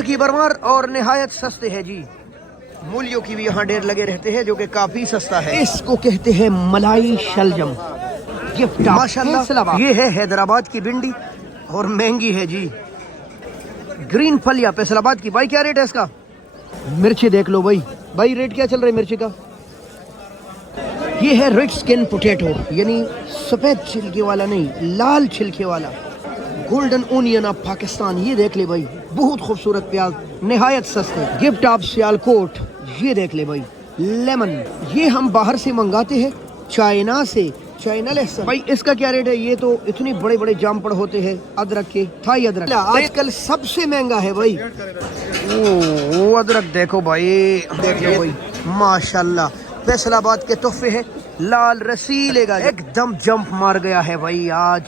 मटर की भरमार और निहायत सस्ते है जी। मूलियों की भी यहाँ ढेर लगे रहते हैं जो कि काफी सस्ता है। इसको कहते हैं मलाई शलजम। गिफ्ट माशाल्लाह। ये है हैदराबाद की भिंडी और महंगी है जी। ग्रीन फलिया फैसलाबाद की। भाई क्या रेट है इसका? मिर्ची देख लो भाई। भाई रेट क्या चल रहा है मिर्ची का? ये है रेड स्किन पोटैटो, यानी सफेद छिलके वाला नहीं, लाल छिलके वाला। Golden onion of Pakistan. ये देख ले भाई, बहुत खूबसूरत प्याज, निहायत सस्ते। Gift of Sialkot. ये देख ले भाई, लेमन। ये हम बाहर से मंगाते हैं, चाइना से। China lesson. भाई इसका क्या रेट है? ये तो इतने बड़े बड़े जामपड़ होते हैं अदरक के। थाई अदरक आजकल सबसे महंगा है भाई। ओ अदरक देखो भाई, देख लो भाई माशाल्लाह। फैसलाबाद के तोहफे है, लाल रसीले का एकदम जंप मार गया है भाई आज।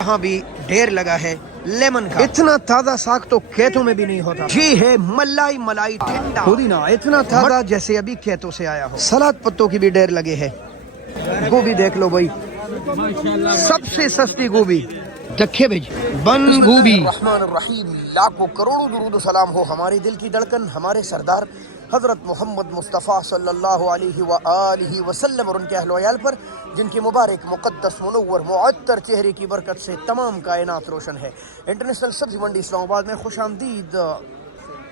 यहाँ भी ढेर लगा है लेमन का। इतना ताजा साग तो खेतों में भी नहीं होता। ये है मलाई मलाई टिंडा पुदीना, इतना ताजा जैसे अभी खेतों से आया हो। सलाद पत्तों की भी ढेर लगे है। गोभी देख लो भाई, सबसे सस्ती गोभी। दखे भेज बंद गोभी। लाखों करोड़ों दुरूद सलाम हो हमारे दिल की धड़कन, हमारे सरदार हज़रत मोहम्मद मुस्तफ़ा सल्लल्लाहु अलैहि व आलिहि वसल्लम और उनके अहल वयाल पर, जिनकी मुबारक मुक़द्दस मुनव्वर मुअत्तर चेहरे की बरकत से तमाम कायनात रोशन है। इंटरनेशनल सब्ज़ी मंडी इस्लामाबाद में खुशामदीद।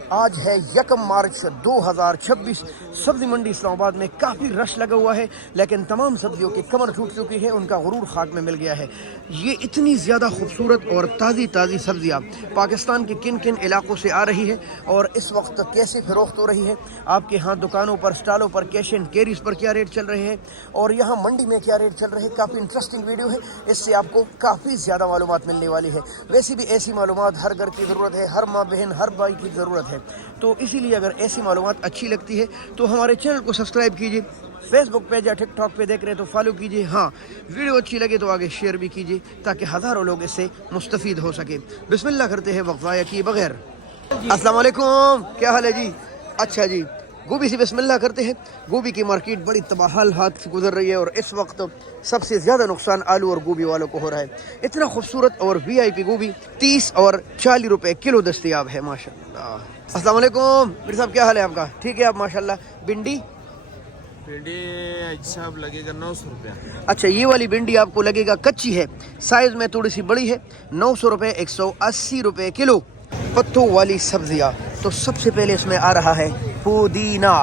आज है 1 मार्च 2026। सब्ज़ी मंडी इस्लामाबाद में काफ़ी रश लगा हुआ है, लेकिन तमाम सब्जियों की कमर टूट चुकी है, उनका गुरूर खाक में मिल गया है। ये इतनी ज़्यादा खूबसूरत और ताज़ी ताज़ी सब्जियाँ पाकिस्तान के किन किन इलाकों से आ रही है और इस वक्त कैसे फ़रोख्त हो रही है, आपके यहाँ दुकानों पर, स्टॉलों पर, कैश एंड कैरीज पर क्या रेट चल रहे हैं और यहाँ मंडी में क्या रेट चल रहे हैं। काफ़ी इंटरेस्टिंग वीडियो है, इससे आपको काफ़ी ज़्यादा मालूमात मिलने वाली है। वैसे भी ऐसी मालूमात हर घर की ज़रूरत है, हर माँ बहन, हर भाई की ज़रूरत है। तो इसीलिए अगर ऐसी मालूमात अच्छी लगती है तो हमारे चैनल को सब्सक्राइब कीजिए। फेसबुक पेज या टिकटॉक पे देख रहे हैं तो फॉलो कीजिए। हाँ, वीडियो अच्छी लगे तो आगे शेयर भी कीजिए ताकि हज़ारों लोग इससे मुस्तफ़ीद हो सके। बिस्मिल्लाह करते हैं वक्त ज़ाया किए बगैर। अस्सलाम वालेकुम, क्या हाल है जी? अच्छा जी, गोभी से बिस्मिल्लाह करते हैं। गोभी की मार्केट बड़ी तबाहल हाथ से गुजर रही है और इस वक्त सबसे ज़्यादा नुकसान आलू और गोभी वालों को हो रहा है। इतना खूबसूरत और VIP गोभी 30 और 40 रुपए किलो दस्तयाब है माशाल्लाह। अस्सलाम वालेकुम मेरे साहब, क्या हाल है आपका? ठीक है आप माशाल्लाह। भिंडी साहब लगेगा 900 रुपया। अच्छा, ये वाली भिंडी आपको लगेगा, कच्ची है, साइज में थोड़ी सी बड़ी है, 900 रुपये 180 रुपये किलो। पत्तों वाली सब्जियाँ तो सबसे पहले इसमें आ रहा है पुदीना।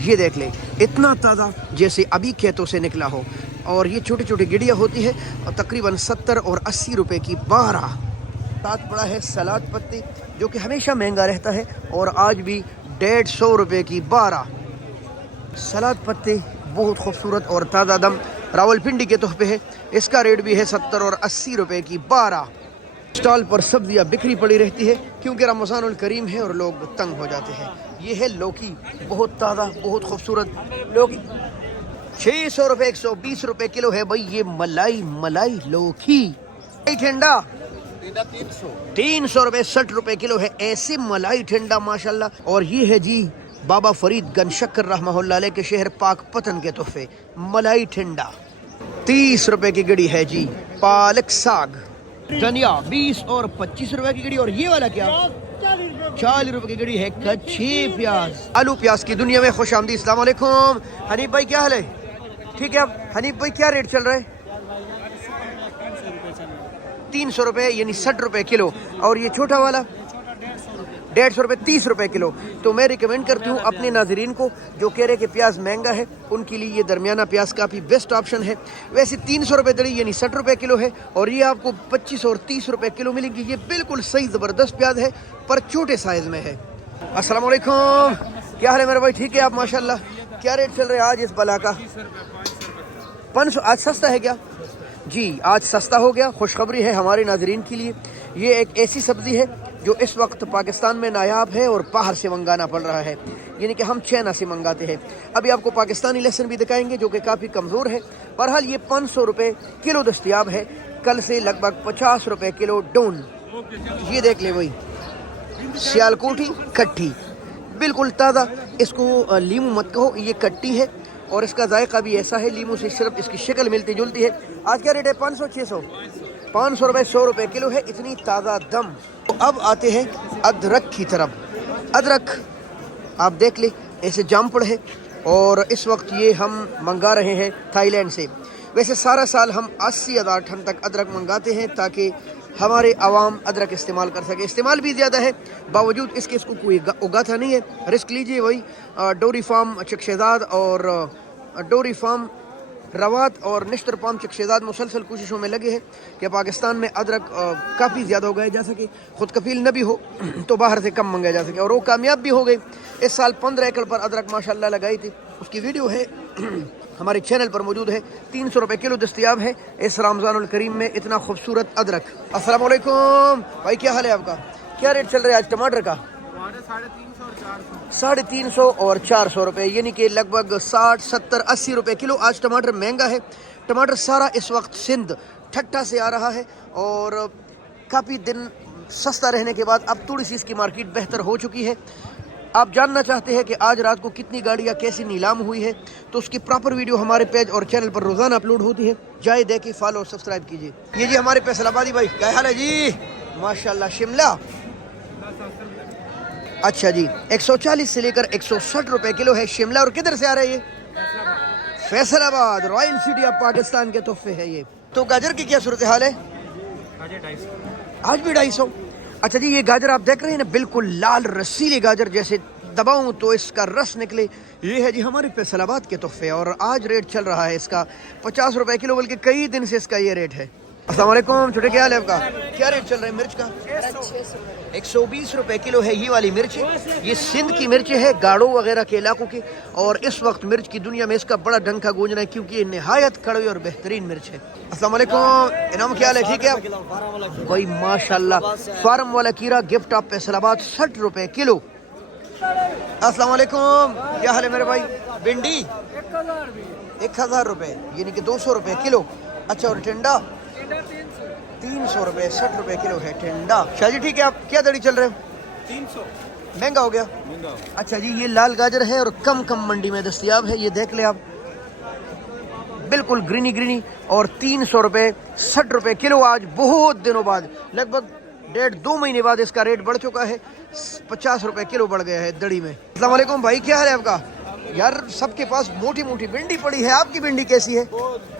ये देख ले, इतना ताज़ा जैसे अभी खेतों से निकला हो और ये छोटी छोटी गिड़ियाँ होती है और तकरीबन 70 और 80 रुपये की 12। साथ पड़ा है सलाद पत्ती जो कि हमेशा महंगा रहता है और आज भी 150 रुपये की 12 सलाद पत्ते। बहुत खूबसूरत और ताज़ा दम रावलपिंडी के तोहफे है। इसका रेट भी है 70 और 80 रुपये की 12। स्टॉल पर सब्जियां बिखरी पड़ी रहती है क्योंकि रमज़ानुल करीम है और लोग तंग हो जाते हैं। ये है लौकी, बहुत ताज़ा, बहुत खूबसूरत लौकी, 600 रुपये 120 रुपये किलो है भाई। ये मलाई मलाई लौकी। ठंडा 300 रुपये 60 रुपये किलो है। ऐसे मलाई ठंडा माशाल्लाह। और ये है जी बाबा फरीद गन शक्कर रहमहुल्लाह अलैह के शहर पाकपतन के तोहफे, मलाई ठंडा 30 रुपये की गड़ी है जी। पालक साग, धनिया 20 और 25 रुपए की गड़ी। और ये वाला क्या? 40 रुपए की गड़ी है कच्चे प्याज। आलू प्याज की दुनिया में खुश आमदी। अस्सलाम वालेकुम हनीफ भाई, क्या हाल है? ठीक है आप हनीफ भाई, क्या रेट चल रहा है? 300 रुपये यानी 60 रुपए किलो। और ये छोटा वाला 150 रुपये 30 रुपए किलो। तो मैं रिकमेंड करती हूँ अपने नाजरीन को जो कह रहे कि प्याज महंगा है, उनके लिए ये दरमियाना प्याज काफ़ी बेस्ट ऑप्शन है। वैसे 300 रुपये दड़ी यानी 60 रुपये किलो है और ये आपको 25 और 30 रुपये किलो मिलेगी। ये बिल्कुल सही ज़बरदस्त प्याज है पर छोटे साइज़ में है। अस्सलाम वालेकुम, क्या हाल है मेरे भाई? ठीक है आप माशाल्लाह। क्या रेट चल रहा है आज इस बला का? 500। आज सस्ता है क्या जी? आज सस्ता हो गया। खुशखबरी है हमारे नाजरीन के लिए। ये एक ऐसी सब्ज़ी है जो इस वक्त पाकिस्तान में नायाब है और बाहर से मंगाना पड़ रहा है, यानी कि हम चाइना से मंगाते हैं। अभी आपको पाकिस्तानी लहसुन भी दिखाएंगे जो कि काफ़ी कमज़ोर है। बहरहाल ये 500 रुपये किलो दस्तयाब है, कल से लगभग 50 रुपये किलो डोन। ये देख ले वही सियालकोटी कट्टी, बिल्कुल ताज़ा। इसको लीमू मत कहो, ये कट्टी है और इसका जायका भी ऐसा है, लीमू से सिर्फ इसकी शक्ल मिलती जुलती है। आज क्या रेट है? 500 600 500 रुपये 100 रुपये किलो है। इतनी ताज़ा दम اب آتے ہیں ادرک کی طرف. ادرک آپ دیکھ لیں ایسے جام پڑ ہے اور اس وقت یہ ہم منگا رہے ہیں تھائی لینڈ سے. ویسے سارا سال ہم 80,000 ٹن تک ادرک منگاتے ہیں تاکہ ہمارے عوام ادرک استعمال کر سکے. استعمال بھی زیادہ ہے باوجود اس کے اس کو کوئی اگاتا نہیں ہے. رسک لیجئے. وہی ڈوری فارم چکشیزاد اور ڈوری فارم روات اور نشتر فارم چکشیزاد مسلسل کوششوں میں لگے ہیں کہ پاکستان میں ادرک کافی زیادہ اگایا جا سکے. خود کفیل نہ بھی ہو تو باہر سے کم منگایا جا سکے اور وہ کامیاب بھی ہو گئے. اس سال 15 ایکڑ پر ادرک ماشاءاللہ لگائی تھی. اس کی ویڈیو ہے ہمارے چینل پر موجود ہے. 300 روپے کلو دستیاب ہے اس رمضان الکریم میں اتنا خوبصورت ادرک. السلام علیکم بھائی، کیا حال ہے آپ کا؟ کیا ریٹ چل رہا ہے آج ٹماٹر کا؟ 350 اور 400 روپے، یعنی کہ لگ بھگ 60 70 80 روپے کلو. آج ٹماٹر مہنگا ہے. ٹماٹر سارا اس وقت سندھ ٹھٹھا سے آ رہا ہے اور کافی دن سستا رہنے کے بعد اب تھوڑی سی اس کی مارکیٹ بہتر ہو چکی ہے. آپ جاننا چاہتے ہیں کہ آج رات کو کتنی گاڑیاں کیسی نیلام ہوئی ہے تو اس کی پراپر ویڈیو ہمارے پیج اور چینل پر روزانہ اپلوڈ ہوتی ہے. جائے دیکھیں، فالو اور سبسکرائب کیجیے. یہ جی ہمارے فیصل آبادی بھائی، کیا حال ہے جی؟ ماشاءاللہ. شملہ اچھا جی 140 سے لے کر 160 روپے کلو ہے شملہ. اور کدھر سے آ رہا ہے یہ؟ فیصل آباد، رائل سٹی آف پاکستان کے تحفے ہے یہ. تو گاجر کی کیا صورتحال ہے؟ آج بھی 250. اچھا جی، یہ گاجر آپ دیکھ رہے ہیں نا، بالکل لال رسیلی گاجر، جیسے دباؤں تو اس کا رس نکلے. یہ ہے جی ہمارے فیصل آباد کے تحفے اور آج ریٹ چل رہا ہے اس کا 50 روپے کلو، بلکہ کئی دن سے اس کا یہ ریٹ ہے. السلام علیکم چھوٹے، کیا حال ہے آپ کا؟ کیا ریٹ چل رہا ہے مرچ کا؟ 120 روپے کلو ہے یہ والی مرچ. یہ سندھ کی مرچ ہے، گاڑو وغیرہ کے علاقوں کی، اور اس وقت مرچ کی دنیا میں اس کا بڑا ڈنکا گونجنا ہے کیونکہ یہ نہایت کڑوی اور بہترین مرچ ہے. السلام علیکم انعام، کیا حال ہے؟ ٹھیک ہے آپ؟ کوئی ماشاءاللہ فارم والا کیرا گفٹ آپ فیصل آباد 60 روپے کلو. السلام علیکم، کیا حال ہے میرے بھائی؟ بھنڈی 1000 روپے، یعنی کہ 200 روپے کلو. اچھا، اور ٹنڈا 300 روپے 60 روپے کلو ہے ٹنڈا. شاہ جی ٹھیک ہے. آپ کیا دڑی چل رہے ہیں؟ 300. مہنگا ہو گیا. اچھا جی، یہ لال گاجر ہے اور کم منڈی میں دستیاب ہے. یہ دیکھ لیں آپ، بالکل گرینی گرینی، اور 300 روپے 60 روپے کلو. آج بہت دنوں بعد، لگ بھگ 1.5-2 مہینے بعد اس کا ریٹ بڑھ چکا ہے. 50 روپے کلو بڑھ گیا ہے دڑی میں. السلام علیکم بھائی، کیا حال ہے آپ کا؟ یار سب کے پاس موٹی موٹی بھنڈی پڑی ہے، آپ کی بھنڈی کیسی ہے؟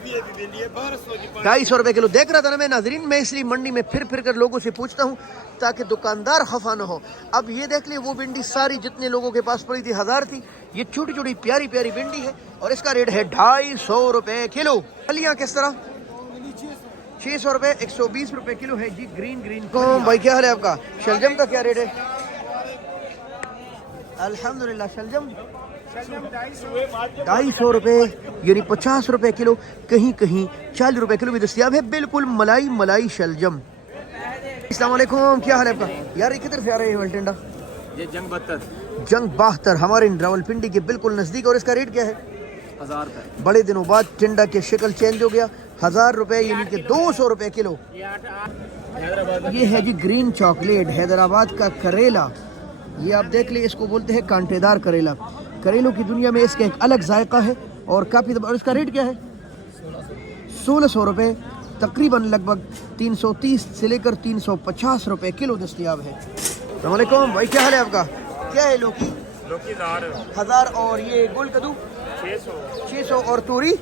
250 روپے کلو. دیکھ رہا تھا نا میں ناظرین، میں اس لیے منڈی میں پھر کر لوگوں سے پوچھتا ہوں تاکہ دکاندار خفا نہ ہو. اب یہ دیکھ لیں، وہ بھنڈی ساری جتنے لوگوں کے پاس پڑی تھی 1000 تھی. یہ چھوٹی چھوٹی پیاری پیاری بھنڈی ہے اور اس کا ریٹ ہے 250 روپے کلو. پھلیاں کس طرح؟ 600 روپے 120 روپے کلو ہے جی. گرین بھائی، کیا حال ہے آپ کا؟ شلجم کا کیا ریٹ ہے؟ الحمدللہ شلجم 250 روپے، یعنی 50 روپے کلو، کہیں کہیں 40 روپے کلو بھی دستیاب ہے. بالکل ملائی شلجم. السلام علیکم، کیا حال ہے آپ کا؟ یار یہ کدھر سے آ رہے ہیں ٹنڈا؟ یہ جنگ 72 ہمارے راولپنڈی کے بالکل نزدیک. اور اس کا ریٹ کیا ہے؟ 1000 روپے. بڑے دنوں بعد ٹنڈا کی شکل چینج ہو گیا. 1000 روپے، یعنی کہ 200 روپے کلو. یہ ہے جی گرین چاکلیٹ، حیدرآباد کا کریلا. یہ آپ دیکھ لیں، اس کو بولتے ہیں کانٹے دار کریلا. کریلوں کی دنیا میں اس کا ایک الگ ذائقہ ہے اور کافی. اور اس کا ریٹ کیا ہے؟ 1600 روپے، تقریباً لگ بھگ 330 سے لے کر 350 روپے کلو دستیاب ہے. السلام علیکم بھائی، کیا حال ہے آپ کا؟ کیا ہے لوکی 1000. اور یہ گول کدو 600. اور توری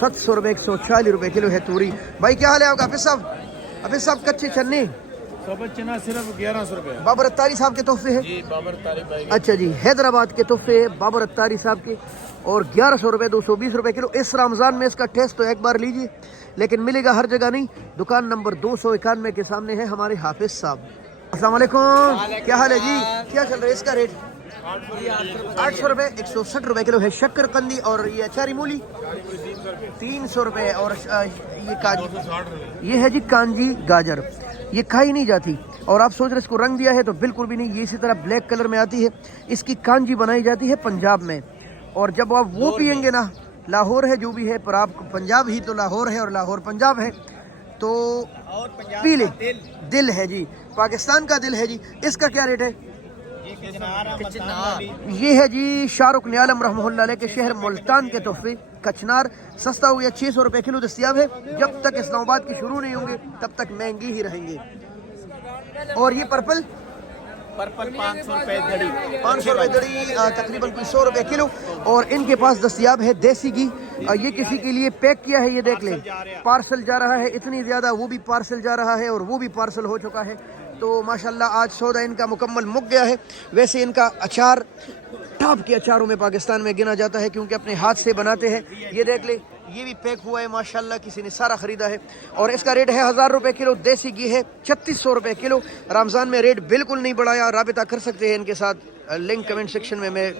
700 روپے 140 روپے کلو ہے توری. بھائی کیا حال ہے آپ کا؟ حافظ صاحب کچے چنے چنا صرف 1100 روپے. بابر اتاری صاحب کے تحفے ہیں جی، بابر اتاری بھائی. اچھا جی، حیدرآباد کے تحفے ہے بابر اتاری صاحب کے، اور 1100 روپے 220 روپے کلو. اس رمضان میں اس کا ٹیسٹ تو ایک بار لیجیے، لیکن ملے گا ہر جگہ نہیں. دکان نمبر 291 کے سامنے ہے ہمارے حافظ صاحب. السلام علیکم، کیا حال ہے جی؟ کیا چل رہا ہے اس کا ریٹ؟ 800 روپے 160 روپے کلو ہے. شکر قندی اور یہ اچاری مولی 300 روپے. اور یہ کانجی، یہ ہے جی کانجی گاجر. یہ کھائی نہیں جاتی اور آپ سوچ رہے اس کو رنگ دیا ہے تو بالکل بھی نہیں. یہ اسی طرح بلیک کلر میں آتی ہے. اس کی کانجی بنائی جاتی ہے پنجاب میں، اور جب آپ وہ پیئیں گے نا، لاہور ہے جو بھی ہے، پر آپ پنجاب ہی تو لاہور ہے اور لاہور پنجاب ہے، تو پی لیں. دل ہے جی، پاکستان کا دل ہے جی. اس کا کیا ریٹ ہے؟ یہ ہے جی شاہ رخ نیالم رحمہ اللہ علیہ کے شہر ملتان کے تحفے. کچنار سستا ہو گیا، 600 روپے کلو دستیاب ہے. جب تک اسلام آباد کی شروع نہیں ہوں گے تب تک مہنگی ہی رہیں گے. اور یہ پرپل पर्पल 500 रुपए धड़ी 500 रुपए दड़ी, तकरीबन 100 रुपए किलो। और इनके पास दस्तयाब है देसी घी। ये किसी के लिए पैक किया है, ये देख ले, पार्सल जा रहा है, इतनी ज़्यादा वो भी पार्सल जा रहा है और वो भी पार्सल हो चुका है। तो माशाल्लाह आज सौदा इनका मुकम्मल मुक गया है। वैसे इनका अचार टॉप के अचारों में पाकिस्तान में गिना जाता है क्योंकि अपने हाथ से बनाते हैं। ये देख ले, ये भी पैक हुआ है माशाल्लाह, किसी ने सारा ख़रीदा है। और इसका रेट है 1000 रुपये किलो। देसी घी है 3600 रुपये किलो। रमज़ान में रेट बिल्कुल नहीं बढ़ाया, राबिता कर सकते हैं इनके साथ, लिंक कमेंट सेक्शन में। मैं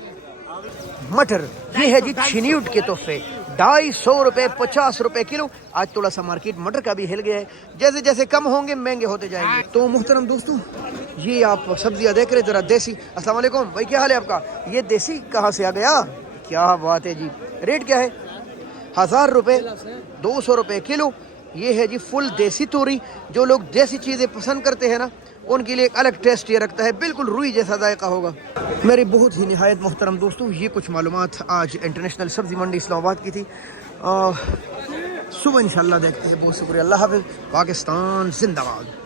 मटर, ये है जी छिनियूट के तोहफे, 250 रुपये 50 रुपये किलो। आज थोड़ा सा मार्केट मटर का भी हिल गया है, जैसे जैसे कम होंगे महंगे होते जाएंगे। तो मुहतरम दोस्तों, ये आप सब्जियां देख रहे ज़रा देसी। अस्सलाम वालेकुम भाई, क्या हाल है आपका? ये देसी कहाँ से आ गया? क्या बात है जी। रेट क्या है? 1000 रुपये 200 रुपये किलो। ये है जी फुल देसी तोरी। जो लोग देसी चीज़ें पसंद करते हैं ना, उनके लिए एक अलग टेस्ट ये रखता है, बिल्कुल रुई जैसा जायका होगा। मेरी बहुत ही निहायत मोहतरम दोस्तों, ये कुछ मालूमात आज इंटरनेशनल सब्ज़ी मंडी इस्लामाबाद की थी। सुबह इंशाल्लाह देखते हैं। बहुत शुक्रिया, अल्लाह हाफ़िज़, पाकिस्तान जिंदाबाद।